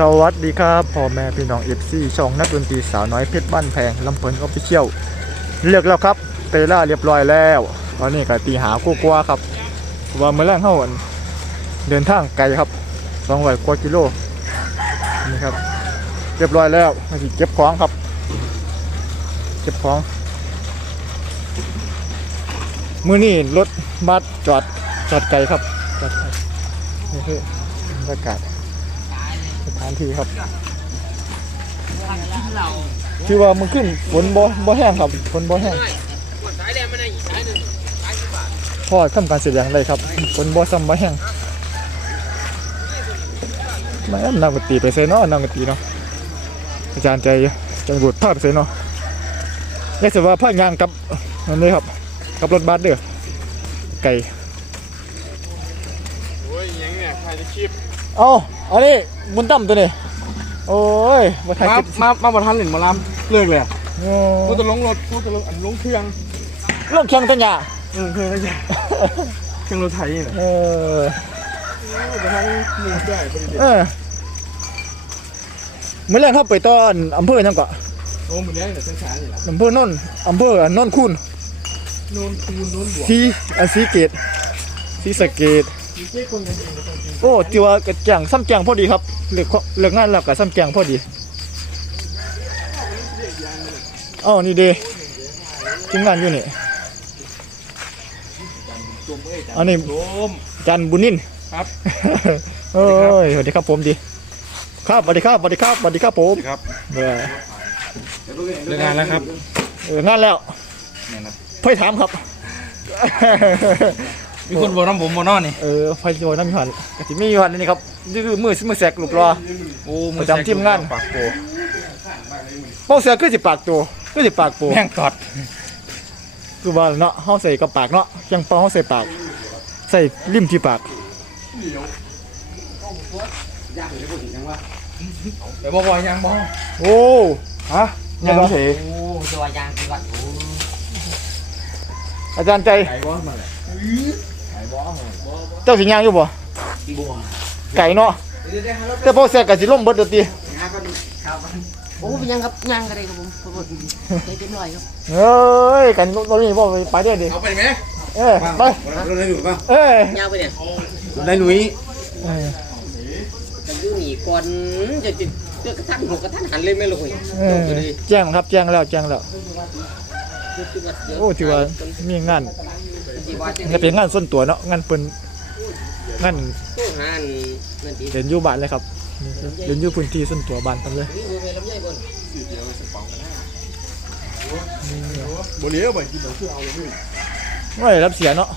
สวัสดีครับพ่อแม่พี่น้องเอฟซีช่องนักดนตรีสาวน้อยเพชรบ้านแพงลำเพลินออฟฟิเชียลเลือกแล้วครับเตล่าเรียบร้อยแล้วตอนนี้ก็ตีหาคู่กว่าครับว่าเมื่อแรกเข้ากันเดินทางไกลครับสองร้อยกว่ากิโลนี่ครับ เรียบร้อยแล้วมาสิเก็บของครับ เก็บของมือนี่รถบัสจอดจอดไกลครับจอดไกลนี่คือบรรยากาศานที่ครับที่ว่ามันขึ้นฝนบ่บ่แห้งครับฝนบ่แห้งพอทำการเสียอย่างไรครับฝนบ่ซ้ำบ่แห้งแม่นนักดนตรีไปใส่เนาะนักดนตรีเนาะอาจารย์ใจจังบุตรภาพใส่เนาะได้สว่าพางานกับนั่นเลยครับกับรถบัสเด้อไก่โอ้ยยังเนี่ยใครจะคลิป เอาอันนี้บุญตั้มตัวนี้โอ้ยมาถ่ายมาคลิปมามาบอทันหลินหมาลำเลิกเลยอะโอ้กูจะลงรถกูจะลงอันลงเครื่องลงแข่งกันยาเออเครื่องอะไรอย่างเครื่องรถไถนี่แหละเออจะทำมือได้พอดีเออเมื่อแรกเขาไปตอนอำเภอนั่นก่อนโอ้มือนี้เนี่ยเส้นสายนี่แหละอำเภอโนนอำเภอโนนคูนนูนคูนนูนบวกสีอันสีเกตสีสะเกต มีเจ๊คนกันเองก็ต้องกินโอ้จิว่ากระแจงซ้ำแจงพอดีครับเลือกเลือกงานแล้วกับซ้ำแจงพอดีเอ้านี่เดทีมงานอยู่นี่อันนี้โดมจันบุญนินครับเอ้ยสวัสดีครับผมดีครับสวัสดีครับสวัสดีครับสวัสดีครับผมครับเออเลิกงานแล้วครับเอองานแล้วเนี่ยนะพ่อยถามครับ มีคนบอกน้ำผมบอกนอนนี่ เออพ่อยโยนน้ำมีหันกะทิมีอยู่หันนี่ครับนี่คือมือมือแสกลูกรอโอ้ประจำทีมงานปากโปเป้าเสือคือสิปากตัวคือสิปากโปแม่งตอดคือว่าเนาะเฮาใส่กับปากเนาะยังเป้าเฮาใส่ปาก ใส่ริมที่ปากเดี๋ยวบอกว่ายังบอกโอ้ฮะยังบ่เสโอ้ตัวยางที่วัดโอ้อาจารย์ใจไก่บอสมา เลยเจ้าสิย่างอยู่บ่บวมไก่เนาะแต่เป้าเสือก็สิล่มเบิดเดี๋ยวตีครับโอ้เป็นยังครับยังกันเลยครับผมผมใจเต็มร้อยครับเอ้ยกันตรงนี้บ่ไปเด้อดิเอาไปไหมเออไปรถไหนหนุ่มป่ะเอ้ยยาวไปเนี่ยรถไหนหนุ่ยเออจะยืนหนีก่อนจะจะจะกระทั่งหัวกระทั่งหันเลยไม่เลยเออแจ้งครับแจ้งแล้วแจ้งแล้วโอ้ถือว่ามีงาน จีว่าจะจะเป็นงานส่วนตัวเนาะงานเปิ้นงานตู้หันนั่นดีเรียนอยู่บ้านเลยครับเรียนอยู่พื้นที่ส่วนตัวบ้านเพิ่นเลยนี่บัวลำไยบนบ่เหลี้ยวไปกินเดี๋ยวคือเอาเลยไม่ได้รับเสียเนาะ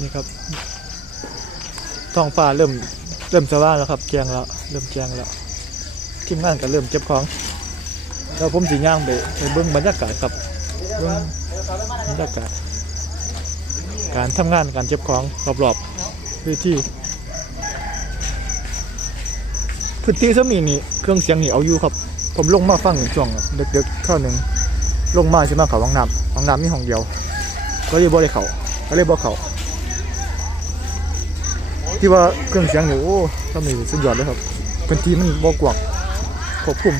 นี่ครับท้องฟ้าเริ่มเริ่มสว่างแล้วครับแจ้งแล้วเริ่มแจ้งแล้วทีมงานก็เริ่มเก็บของแล้วผมสิย่างไปไปเบิ่งบรรยากาศครับเบิ่ง บรรยากาศการทำงานการเก็บของรอบๆพื้นที่พื้นที่สมีนี่เครื่องเสียงนี่เอาอยู่ครับ ผมลงมาฟังช่วงเดึกๆข้าหนึ่งลงมาใช่ไหมเขาห้องน้ำห้องน้ำมีห้องเดียว ก็เลยบ่ได้เขาก็เลยบ่เขาที่ว่าเครื่องเสียงนี่โอ้ทำนี่สุดยอดเลยครับพื้นที่มันบ่กว้างควบคุม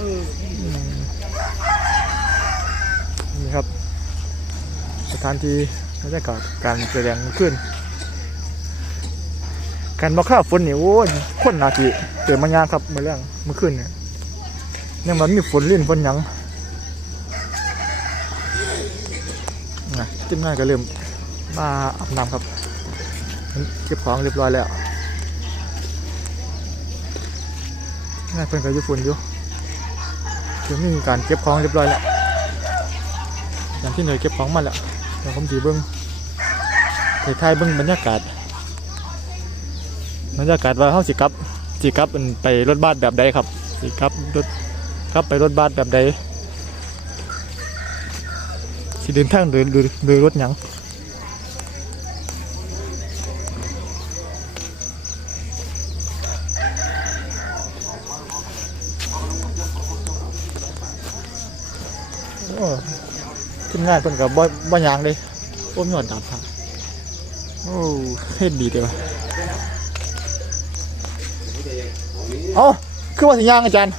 อืมนี่ครับ ส ถานที่บรรยากาศการแสดงขึ้นการบ่ข้าฝนนี่โอ้ยคนนาทีเกิดมายากครับเมื่อเรื่องเมื่อคืนเนี่ยยังมันมีฝนลิ่นฝนหยังนะทีมงานก็เริ่มมาอาบน้ำครับเก็บของเรียบร้อยแล้วงานเพิ่นก็อยู่ฝนอยู่เดี๋ยวมีการเก็บของเรียบร้อยแล้วอย่างที่หน่วยเก็บของมาแล้ว เดี๋ยวผมสีเบิ้งถ่ายๆเบิ้งบรรยากาศ บรรยากาศว่าเขาสิกลับสิกลับไปรถบัสแบบใดครับสิกลับรถครับไปรถบัสแบบใดสิเดินทางโดยโดยโดยรถหยังโอ้ ทีมงานเพิ่นกับบ่บ่หยังเลยโอ้มยอดดาบค่ะโอ้เฮ็ดดีเดียวะเอ้าคือว่าสิย่างอาจารย์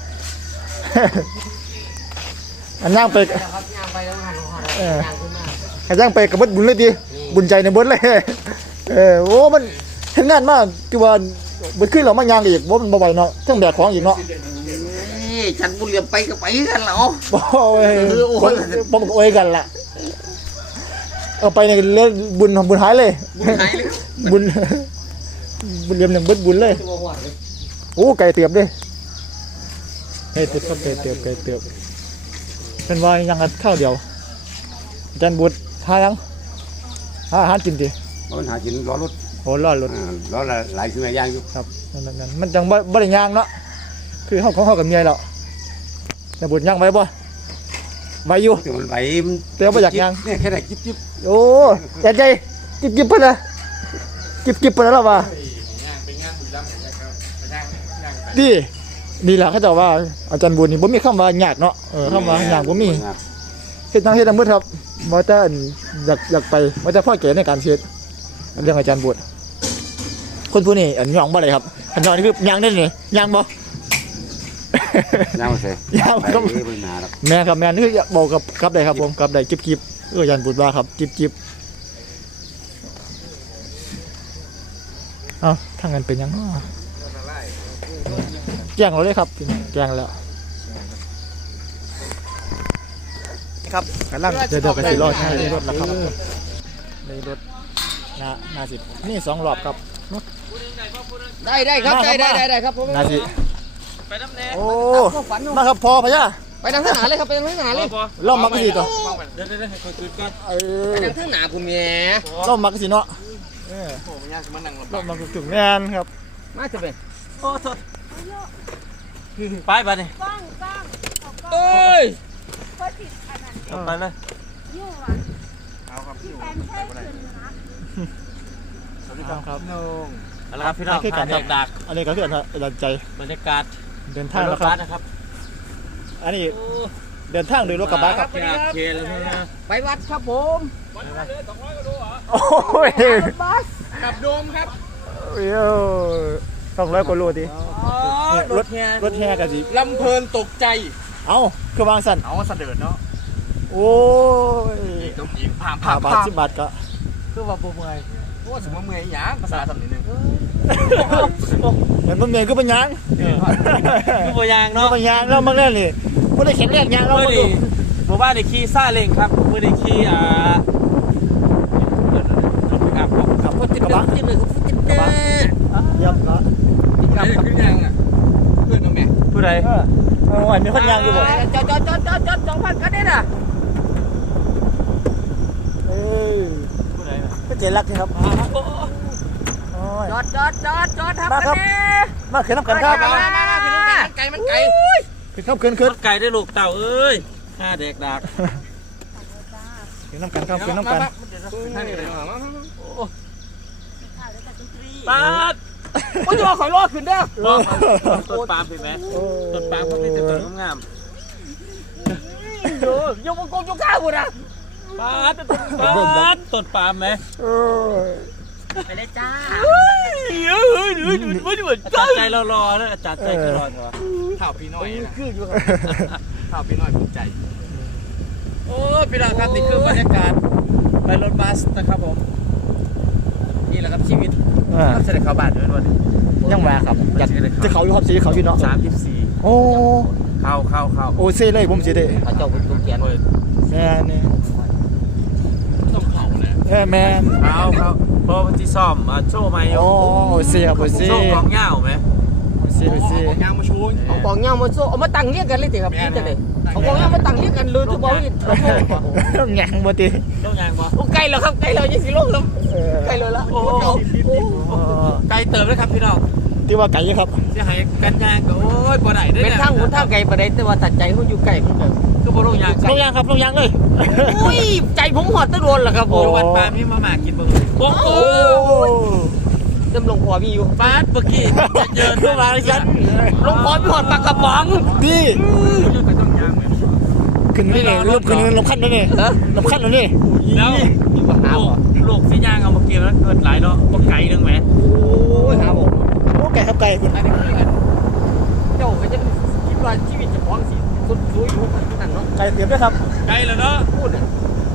อันย่างไปครับย่างไปแล้วหันหันเออย่างขึ้นมาอันย่างไปกับเบิดบุญเลยดีบุญใจในเบิดเลยเออโอ้มันเห็นงานมากที่ว่าเบิดขึ้นแล้วมันย่างอีกว่ามันบ่ไหวเนาะต้องแบกของอีกเนาะนี่ ฉันบุญเหลียมไปก็ไปกันแล้วบ่เว้ยเออโอ้ผมยผมก็โอ้ยกันล่ะเอาไปเนี่ยเล่นบุญบุญหายเลย บุญหายเลยครับบุญบุญเรียมหนึ่งเบิดบุญเลยตัวหัวเลยโอ้ไก่เตียบเด้ไก่เตียบครับไก่เตียบไก่เตียบเป็นว่ายังกันข้าวเดียวอาจารย์บุตรทายังหาอาหารกินดิมันหากินล้อรถโหรอดรถอ่าล้อละหลายชั่วโมงย่างอยู่ครับนั่นนั่นมันจังบ่บ่ได้ย่างเนาะคือเฮาของเฮากับเมียแล้ว แต่บุตรย่างไว้บ่ไว้อยู่ถึงมันไหวมันเดี๋ยวบ่อยากย่างเนี่ยแค่ไหนจิ๊บจิ๊บโอ้ยใจจิบจิบไปเลยจิบจิบไปแล้วว่ะดีนี่แหละเขาเจะว่าอาจารย์บุญนี่บ่มีคำว่าหยากเนาะเออคำว่าหยากบ่มีเฮ็ดทางเฮ็ดทางมืดครับบ่แต่อันอยากอยากไปบ่แต่พ่อเก๋ในการเฮ็ดเรื่องอาจารย์บุตรคนผู้นี้อันย่องบ่ได้ครับอันย่องนี่คือย่างได้นี่ย่างบ่ ย่างมาเสร็จย่างไปครับไม่เป็นนาหรอกแม่ครับแม่นี่คือบอกกับกับได้ครับผมกับได้จิบจิบเอออาจารย์บุตรว่าครับจิบจิบเอ้าทางนั้นเป็นหยังอ้อแจ้งเราเลยครับแจ้งแล้วครับกำลังเดี๋ยวเดี๋ยวกันสิรอดให้รถแล้วครับในรถนานาสินี่สองรอบครับ ได้ได้ครับได้ได้ได้ได้ครับผม นาสิ ไปน้ำแน่โอ้เข้าฝันมาครับพอพะยะไปทางทหารเลยครับไปทางทหารเลยเล่ามักกะสิตัวเดี๋ยวเดี๋ยวเดี๋ยวให้คอยคืนก่อนเอไปอทางทหารคุณแม่เล่ามักกะสิเนาะเออโอ้มันยากมันนั่งลำเล่าบากมักกะสิแมนครับมาจะไปโอ้โทษไปไปนี่กล้องกล้องเอากล้องเอ้ยเพื่อติดอันนั้นไปเลยอยู่อะเอาครับแทนใช่ขึ้นนะสวัสดีครับครับเอาละครับพี่น้องให้กันพาครับเด็กดักอันนี้ก็คืออันดันใจบรรยากาศ เดินทางแล้วครับ นะครับอันนี้เดินทางโดยรถกระบะครับอยากเคแล้วนะไปวัดครับผมโอ้ยบัสกับโดมครับเอ้ยสองร้อยกว่าโลดิรถแห่รถแห่กันสิลำเพลินตกใจ เอ้าคือวางสั่นเอาเสด็จเนาะโอ้ยต้องยิงผ่านผ่าผ่านบาทผ่านสิบบาทก็คือว่าบ่เมื่อย โอ้สมมติเมื่อยหยางภาษาทำนิดนึงเหมือนมันเมียก็เป็นหยังคือบ่ยางเราเนาะเป็นหยังเรามาแน่นี่ไม่ได้เข็นแรกหยังเราเมื่อมาดูนี้หมู่บ้านในขี่ซาเล้งครับเมื่อนี้ขี่อ่าครับผมขับรถติดกระเด้บะติดเลยครับติดเด้เยี่ยมละครับขึ้นยังอะเพื่อนน้องแม่ผู้ใดเออโอ้ยมีคนหยังอยู่บ่จอดจอดจอดจอดจอดสองพันกันได้น่ะ เอ้ย ผู้ใดน่ะ ก็เจรักสิครับโอ้ย จอดจอดจอดจอดครับมาครับกันแน่มาขึ้นน้ำกันครับมามามาขึ้นน้ำกันไก่มันไก่ขึ้นครับขึ้นขึ้นรถไก่ได้ลูกเต่าเอ้ยห้าเด็กดักขึ้นน้ำกันครับขึ้นน้ำกันปาดโอ้ยจะมาขอยรอดขึ้นเด้อมองต้นปาล์มเห็นไหมต้นปาล์มเขาเป็นต้นงามโอ้ยยกมงกงยกข้าวกูนะๆ ปาดปาดต้นปาล์มไหมโอ้ยไปเลยจ้าอาจารย์ใจรอๆนะอาจารย์ใจรอๆข่าวพี่น้อยนะคืออยู่ข่าวพี่น้อยภูมิใจ โอ้พี่น้องครับนี่คือบรรยากาศไปรถบัสนะครับผม นี่แหละครับชีวิตอ่าก็จะได้เข้าบ้านด้วยวันนี้ยังแหวครับอยากจะเขาอยู่ครับสีเขาอยู่เนาะสามสิบสี่โอ้เข้าเข้าเข้าโอ้เซ่เลยผมสิเด้พระเจ้าเป็นตัวเกียนโอ้ยแม่นี่ต้องเข้าเลยเออแม่นเข้าเข้าเพราะวันที่ซ่อมอะโชว์ใหม่โอ้เซ่ครับโอ้เซ่โชว์กองเงาไหมเซ่โอ้เซ่ยางมาชูเอากองเงามาโซ่เอามาตั้งเรียงกันเลยสิครับนี่จะเลยเอากองเงามาตั้งเรียงกันเลยทุกบอลนี่ต้องแหงบ่ติต้องยางบ่โอ้ไกลแล้วครับไกลแล้วยังสิลงแล้วเออไกลเลยละโอ้โอ้โหเออไกลเติมเลยครับพี่น้องที่ว่าไก่ครับจะให้กันยางก็โอ้ยบ่ได้เด้อเป็นทางคนทางไกลประเดี๋ยวแต่ว่าตัดใจเขาอยู่ไกลมันแบบก็บ่ต้องยางไกลลงยางครับลงยางเลยอุ้ยใจผมหอดตะโดนแหละครับผโอ้มวันปลามีมาหมากินบ่โอ้โหจำลงพอมีอยู่ปาดเมื่อกี้จะเยินคือว่าฉันลงพอมีหอดปากกระป๋องดีอยู่แต่ต้องยางไหมขึ้นนี่นี่ลบขึ้นนี่ลบขั้นนี่นี่เออลบขั้นนี่แล้วมีปัญหาลูบ่กลูกสิย่างเอามาเกี่ยวมันเกินหลายเนาะบ่ไกลนึงแหมโอ้ยครับผมโอ้ไก่ครับไก่คุณอันนี้คืออันเจ้าก็จะคิดว่าชีวิตเจะฟ้าของสิ สุดสวยอยู่นั่นเนาะไก่เตรียมด้วยครับไกลแล้วเนาะพูดอะ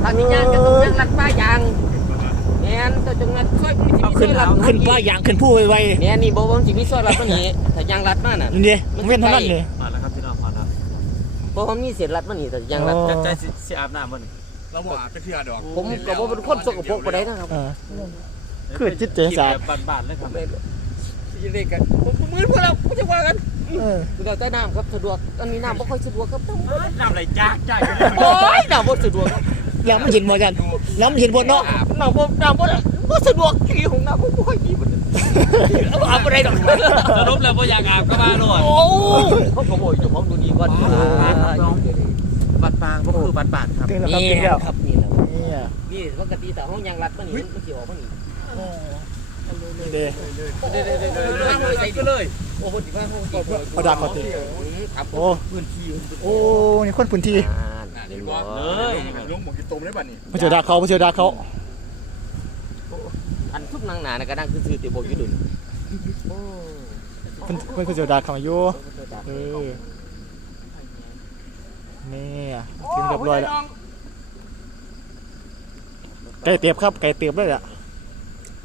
ทางนี้ยางจะต้องยังรัดป้ายางแม่นตัวจงรัดช่วยมีสิมีช่วยรัดขึ้นป้ายยางขึ้นผู้ไวแม่นนี่บอกว่ามันสิมีช่วยรัดมันนี่ถ้ายางรัดมาน่ะๆนี่ดิมันเว้นเท่านั้นเลย มาแล้วครับพี่น้องมาแล้วบอกว่ามีเศษรัดมันนี่แต่ยางรัดอ๋อจัดใจสิสิอาบน้ำบ่นี่เราบอกเป็นเพื่อดอกผมก็บ่เป็นคนสกปรกบ่ได้นะครับเออ คือจิตใจสะอาด แบบบานๆเลยครับ สิเล็กกันผมมือพวกเราผมจะว่ากัน เออเราใต้น้ำครับสะดวกอันนี้น้ำบ่ค่อยสะดวกครับน้ำไหลยากยากโอ้ยน้ำบ่สะดวกครับแล้วมันเห็นหมดกันแล้วมันเห็นหมดเนาะน้ำบ่น้ำบ่บ่สะดวกที่ของน้ำบ่ค่อยดีบ่เอาอาบบ่ได้ดอกสรุปแล้วบ่อยากอาบก็มาโลดโอ้เขาขโมยเจ้าของดูดีก่อนบัดปางบ่คือบัดบานครับถึงแล้วครับนี่ถึงแล้วครับนี่แหละนี่อะนี่ปกติแต่ห้องยางรัดมันนี่มันสิออกมันนี่นี่ เด้เด้ๆๆๆน้ำเลยใส่เลยโอ้โหสิว่าห้องก็เอาดากก่อนสิครับโอ้โอ้นี่คนพื้นที่เห็นบ่เลยลุงหมกกินต้มได้ป่ะนี่มาเจอดาเขามาเจอดาเขาอันทุกนางหนานะก็ดังซื่อๆติบ่อยู่ดุนโอ้เพิ่นเพิ่นเพิ่นเจอดาเขามาอยู่เออนี่อะถึงเรียบร้อยแล้วไก่เตียบครับไก่เตียบเลยอะ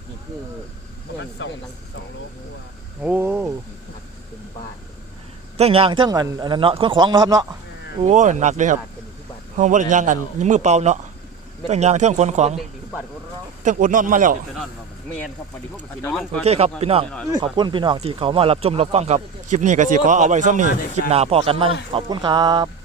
นี่คือเพื่อนเพื่อนหลังสองโลโอ้เป็นบ้านเทั้งยางเทั้งอันอันนั้นเนาะคนของเนาะครับเนาะ โอ้หนักเลยครับเฮาบ่ได้ยางอันมือเปล่าเนาะเทั้งยางเทั้งขนของบ้านของเราเทั้งอดนอนมาแล้วไปนอนบ่เมนครับวันนี้พวกมันสินนออนนโอเคครับพี่น้อง ขอบคุณพี่น้องที่เขามารับชมรับฟังครับ คลิปนี้ก็สิขอเอาไว้ซ้ำนี้คลิปหน้าพอกันไหมขอบคุณครับ